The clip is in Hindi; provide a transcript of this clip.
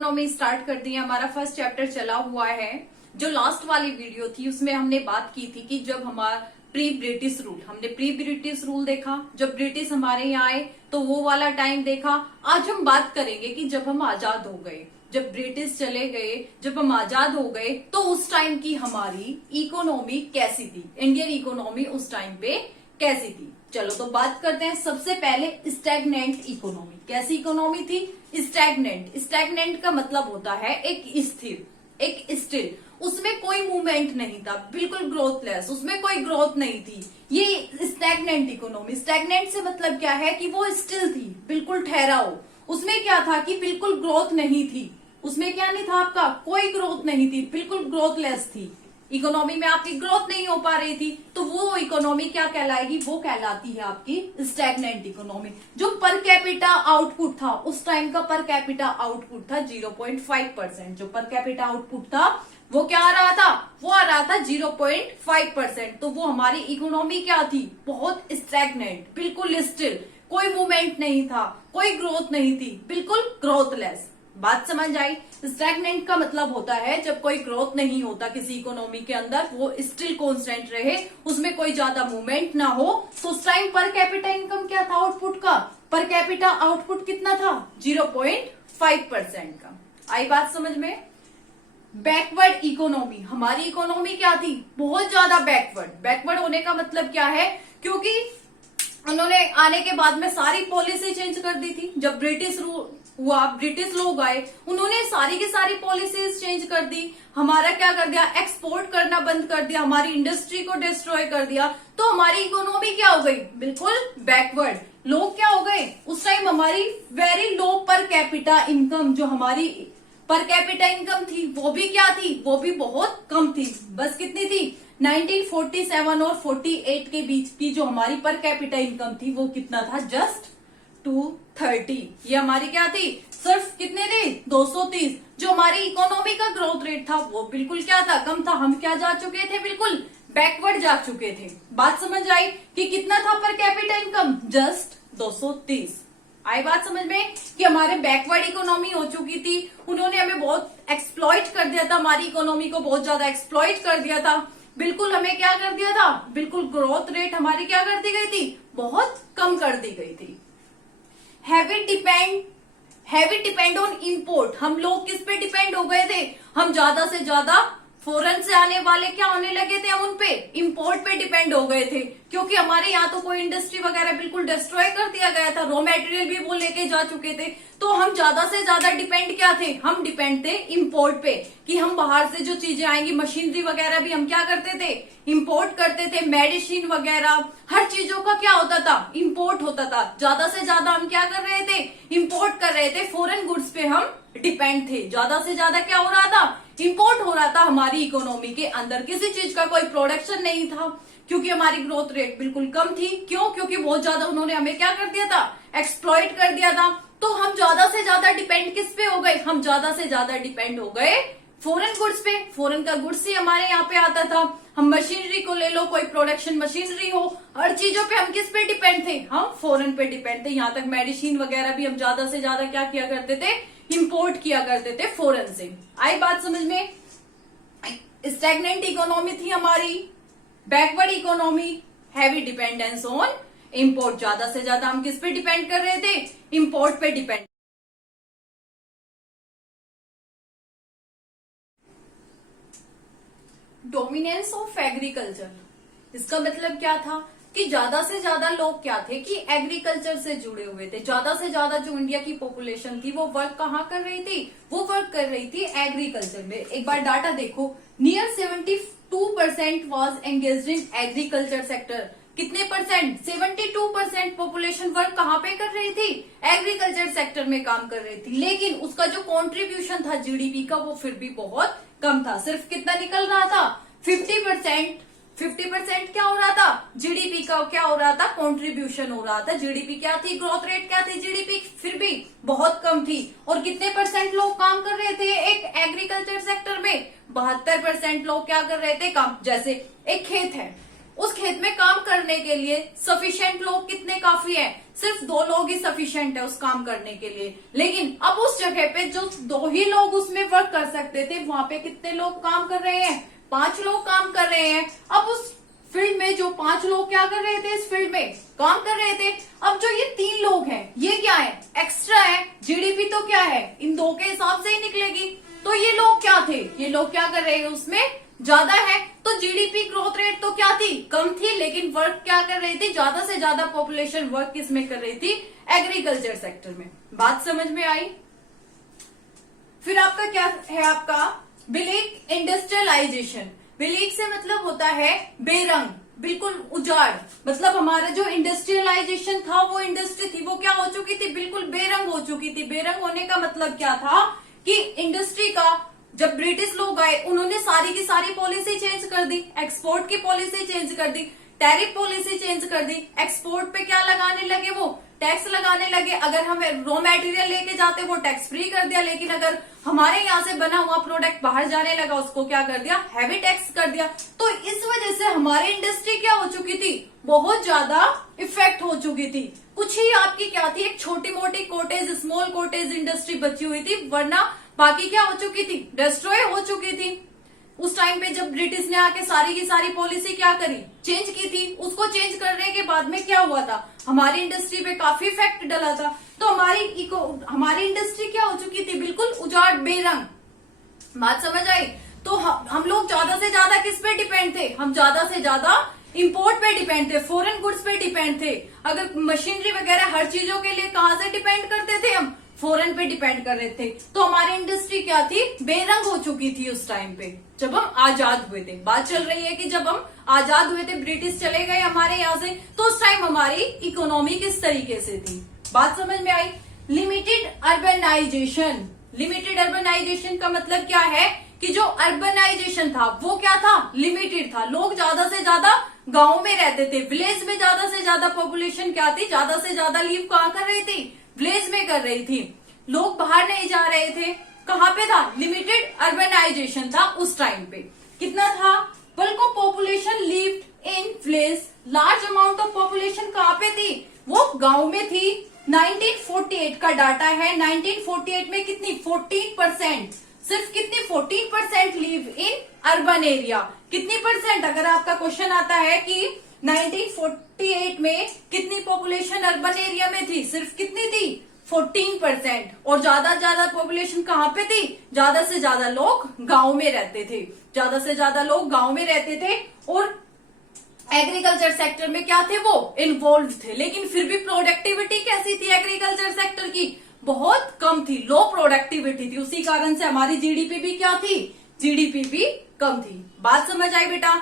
इकोनॉमी स्टार्ट कर दी है। हमारा फर्स्ट चैप्टर चला हुआ है। जो लास्ट वाली वीडियो थी उसमें हमने बात की थी कि जब हमारा हमने प्री ब्रिटिश रूल देखा, जब ब्रिटिश हमारे यहाँ आए तो वो वाला टाइम देखा। आज हम बात करेंगे कि जब हम आजाद हो गए, जब ब्रिटिश चले गए, जब हम आजाद हो गए तो उस टाइम की हमारी इकोनॉमी कैसी थी, इंडियन इकोनॉमी उस टाइम पे कैसी थी। चलो तो बात करते हैं। सबसे पहले स्टैग्नेंट इकोनॉमी। कैसी इकोनॉमी थी? स्टैग्नेंट। स्टैग्नेंट का मतलब होता है एक स्थिर, एक स्टिल, उसमें कोई मूवमेंट नहीं था, बिल्कुल ग्रोथलेस, उसमें कोई ग्रोथ नहीं थी। ये स्टैग्नेंट इकोनॉमी। स्टैग्नेंट से मतलब क्या है कि वो स्टिल थी, बिल्कुल ठहराव। उसमें क्या था कि बिल्कुल ग्रोथ नहीं थी। उसमें क्या नहीं था आपका? कोई ग्रोथ नहीं थी, बिल्कुल ग्रोथलेस थी। इकोनॉमी में आपकी ग्रोथ नहीं हो पा रही थी तो वो इकोनॉमी क्या कहलाएगी? वो कहलाती है आपकी स्टैग्नेंट इकोनॉमी। जो पर कैपिटा आउटपुट था उस टाइम का, पर कैपिटा आउटपुट था 0.5%। जो पर कैपिटा आउटपुट था वो क्या आ रहा था? वो आ रहा था 0.5%। तो वो हमारी इकोनॉमी क्या थी? बहुत स्टैग्नेंट, बिल्कुल स्टिल, कोई मूवमेंट नहीं था, कोई ग्रोथ नहीं थी, बिल्कुल ग्रोथलेस। बात समझ आई? स्टैग्नेंट का मतलब होता है जब कोई ग्रोथ नहीं होता किसी इकोनॉमी के अंदर, वो स्टिल कांस्टेंट रहे, उसमें कोई ज्यादा मूवमेंट ना हो। तो उस टाइम पर कैपिटा इनकम क्या था आउटपुट का? पर कैपिटा आउटपुट कितना था? 0.5% का। आई बात समझ में? Backward economy. हमारी इकोनॉमी क्या थी? बहुत ज्यादा बैकवर्ड। बैकवर्ड होने का मतलब क्या है? क्योंकि उन्होंने आने के बाद में सारी पॉलिसी चेंज कर दी थी। जब ब्रिटिश हुआ, ब्रिटिश लोग आए, उन्होंने सारी की सारी पॉलिसीज चेंज कर दी। हमारा क्या कर दिया? एक्सपोर्ट करना बंद कर दिया, हमारी इंडस्ट्री को डिस्ट्रॉय कर दिया। तो हमारी इकोनॉमी क्या हो गई? बिल्कुल बैकवर्ड। लोग क्या हो गए? उस टाइम हमारी very low per capita income, जो हमारी पर कैपिटा इनकम थी वो भी क्या थी? वो भी बहुत कम थी। बस कितनी थी? 1947 और 48 के बीच की जो हमारी पर कैपिटा इनकम थी वो कितना था? जस्ट 230। ये हमारी क्या थी? सिर्फ कितने थे? 230। जो हमारी इकोनॉमी का ग्रोथ रेट था वो बिल्कुल क्या था? कम था। हम क्या जा चुके थे? बिल्कुल बैकवर्ड जा चुके थे। बात समझ आई कि कितना था पर कैपिटा इनकम? जस्ट 230। आई बात समझ में कि हमारे बैकवर्ड इकोनॉमी हो चुकी थी। उन्होंने हमें बहुत एक्सप्लॉइट कर दिया था, हमारी इकोनॉमी को बहुत ज्यादा एक्सप्लॉइट कर दिया था। बिल्कुल हमें क्या कर दिया था? बिल्कुल ग्रोथ रेट हमारी क्या कर दी गई थी? बहुत कम कर दी गई थी। Heavy depend on import. हम लोग किस पे डिपेंड हो गए थे? हम ज्यादा से ज्यादा फॉरेन से आने वाले क्या होने लगे थे? हम उन पे इम्पोर्ट पे डिपेंड हो गए थे, क्योंकि हमारे यहाँ तो कोई इंडस्ट्री वगैरह बिल्कुल डिस्ट्रॉय कर दिया गया था, रॉ मटेरियल भी वो लेके जा चुके थे। तो हम ज्यादा से ज्यादा डिपेंड क्या थे? हम डिपेंड थे इम्पोर्ट पे, कि हम बाहर से जो चीजें आएंगी, मशीनरी वगैरह भी हम क्या करते थे? इम्पोर्ट करते थे। मेडिसिन वगैरह हर चीजों का क्या होता था? इम्पोर्ट होता था। ज्यादा से ज्यादा हम क्या कर रहे थे? इम्पोर्ट कर रहे थे। फॉरेन गुड्स पे हम डिपेंड थे। ज्यादा से ज्यादा क्या हो रहा था? इंपोर्ट हो रहा था हमारी इकोनॉमी के अंदर। किसी चीज का कोई प्रोडक्शन नहीं था, क्योंकि हमारी ग्रोथ रेट बिल्कुल कम थी। क्यों? क्योंकि बहुत ज्यादा उन्होंने हमें क्या कर दिया था? एक्सप्लॉइट कर दिया था। तो हम ज्यादा से ज्यादा डिपेंड किस पे हो गए? हम ज्यादा से ज्यादा डिपेंड हो गए फॉरेन गुड्स पे। फॉरेन का गुड्स ही हमारे यहाँ पे आता था। हम मशीनरी को ले लो, कोई प्रोडक्शन मशीनरी हो, हर चीजों पे हम किस पे डिपेंड थे? हम फॉरेन पे डिपेंड थे। यहाँ तक मेडिसिन वगैरह भी हम ज्यादा से ज्यादा क्या किया करते थे? इंपोर्ट किया करते थे फॉरेन से। आई बात समझ में? स्टैग्नेंट इकोनॉमी थी हमारी, backward economy, heavy dependence on import. ज्यादा से ज्यादा हम किस पे डिपेंड कर रहे थे? इंपोर्ट पे डिपेंड। Dominance of agriculture. इसका मतलब क्या था? कि ज्यादा से ज्यादा लोग क्या थे कि एग्रीकल्चर से जुड़े हुए थे। ज्यादा से ज्यादा जो इंडिया की पॉपुलेशन थी वो वर्क कहाँ कर रही थी? वो वर्क कर रही थी एग्रीकल्चर में। एक बार डाटा देखो, near 72% was engaged in agriculture sector. कितने परसेंट? 72% पॉपुलेशन वर्क कहाँ पे कर रही थी? एग्रीकल्चर सेक्टर में काम कर रही थी। लेकिन उसका जो कॉन्ट्रीब्यूशन था जीडीपी का वो फिर भी बहुत कम था। सिर्फ कितना निकल रहा था? 50%। 50% क्या हो रहा था? जीडीपी का क्या हो रहा था? कंट्रीब्यूशन हो रहा था। जीडीपी क्या थी? ग्रोथ रेट क्या थी? जीडीपी फिर भी बहुत कम थी। और कितने परसेंट लोग काम कर रहे थे एक एग्रीकल्चर सेक्टर में? 72% लोग क्या कर रहे थे काम? जैसे एक खेत है, उस खेत में काम करने के लिए सफिशिएंट लोग कितने काफी है? सिर्फ 2 लोग ही सफिशिएंट है उस काम करने के लिए। लेकिन अब उस जगह पे जो 2 ही लोग उसमें वर्क कर सकते थे, वहां पे कितने लोग काम कर रहे हैं? 5 लोग काम कर रहे हैं। अब उस फील्ड में जो 5 लोग क्या कर रहे थे? इस फील्ड में काम कर रहे थे। अब जो ये 3 लोग हैं, ये क्या है? एक्स्ट्रा है। जीडीपी तो क्या है? इन 2 के हिसाब से ही निकलेगी। तो ये लोग क्या थे? ये लोग क्या कर रहे हैं? उसमें ज्यादा है। तो जीडीपी ग्रोथ रेट तो क्या थी? कम थी। लेकिन वर्क क्या कर रही थी? ज्यादा से ज्यादा पॉपुलेशन वर्क किसमें कर रही थी? एग्रीकल्चर सेक्टर में। बात समझ में आई? फिर आपका क्या है? आपका ब्लैक इंडस्ट्रियलाइजेशन। ब्लैक से मतलब होता है बेरंग, बिल्कुल उजाड़। मतलब हमारा जो इंडस्ट्रियलाइजेशन था, वो इंडस्ट्री थी, वो क्या हो चुकी थी? बिल्कुल बेरंग हो चुकी थी। बेरंग होने का मतलब क्या था कि इंडस्ट्री का, जब ब्रिटिश लोग आए, उन्होंने सारी की सारी पॉलिसी चेंज कर दी। एक्सपोर्ट की पॉलिसी चेंज कर दी, टैरिफ पॉलिसी चेंज कर दी। एक्सपोर्ट पे क्या लगाने लगे? वो टैक्स लगाने लगे। अगर हम रॉ मटेरियल लेके जाते, वो टैक्स फ्री कर दिया। लेकिन अगर हमारे यहाँ से बना हुआ प्रोडक्ट बाहर जाने लगा, उसको क्या कर दिया? हैवी टैक्स कर दिया। तो इस वजह से हमारी इंडस्ट्री क्या हो चुकी थी? बहुत ज्यादा इफेक्ट हो चुकी थी। कुछ ही आपकी क्या थी? एक छोटी मोटी कोटेज, स्मॉल कोटेज इंडस्ट्री बची हुई थी, वरना बाकी क्या हो चुकी थी? डिस्ट्रॉय हो चुकी थी। उस टाइम पे जब ब्रिटिश ने आके सारी की सारी पॉलिसी क्या करी? चेंज की थी। उसको चेंज करने के बाद में क्या हुआ था? हमारी इंडस्ट्री पे काफी इफेक्ट डला था। तो हमारी इंडस्ट्री क्या हो चुकी थी? बिल्कुल उजाड़, बेरंग। बात समझ आई? तो हम लोग ज्यादा से ज्यादा किस पे डिपेंड थे? हम ज्यादा से ज्यादा इंपोर्ट पे डिपेंड थे, फॉरेन गुड्स पे डिपेंड थे। अगर मशीनरी वगैरह हर चीजों के लिए कहां से डिपेंड करते थे? हम फॉरेन पे डिपेंड कर रहे थे। तो हमारी इंडस्ट्री क्या थी? बेरंग हो चुकी थी उस टाइम पे, जब हम आजाद हुए थे। बात चल रही है कि जब हम आजाद हुए थे, ब्रिटिश चले गए हमारे यहाँ से, तो उस टाइम हमारी इकोनॉमी किस तरीके से थी? बात समझ में आई? Limited urbanisation. लिमिटेड अर्बनाइजेशन का मतलब क्या है कि जो अर्बनाइजेशन था वो क्या था? लिमिटेड था। लोग ज्यादा से ज्यादा गांव में रहते थे। विलेज में ज्यादा से ज्यादा पॉपुलेशन क्या थी? ज्यादा से ज्यादा लीव कहाँ कर रही थी? विलेज में कर रही थी। लोग बाहर नहीं जा रहे थे। कहाँ पे था? लिमिटेड अर्बनाइजेशन था उस टाइम पे। कितना था? Bulk of population lived in village. Large amount of population कहाँ पे थी? वो गांव में थी। 1948 का डाटा है। 1948 में कितनी? 14%। सिर्फ कितनी? 14% लिव इन अर्बन एरिया। कितनी परसेंट? अगर आपका क्वेश्चन आता है कि 1948 में कितनी पॉपुलेशन अर्बन एरिया में थी? सिर्फ कितनी थी? 14%। और ज्यादा पॉपुलेशन कहाँ पे थी? ज्यादा से ज्यादा लोग गांव में रहते थे। ज्यादा से ज्यादा लोग गांव में रहते थे और एग्रीकल्चर सेक्टर में क्या थे? वो इन्वॉल्व थे। लेकिन फिर भी प्रोडक्टिविटी कैसी थी एग्रीकल्चर सेक्टर की? बहुत कम थी, लो प्रोडक्टिविटी थी। उसी कारण से हमारी जीडीपी भी क्या थी? जीडीपी भी कम थी। बात समझ आई बेटा?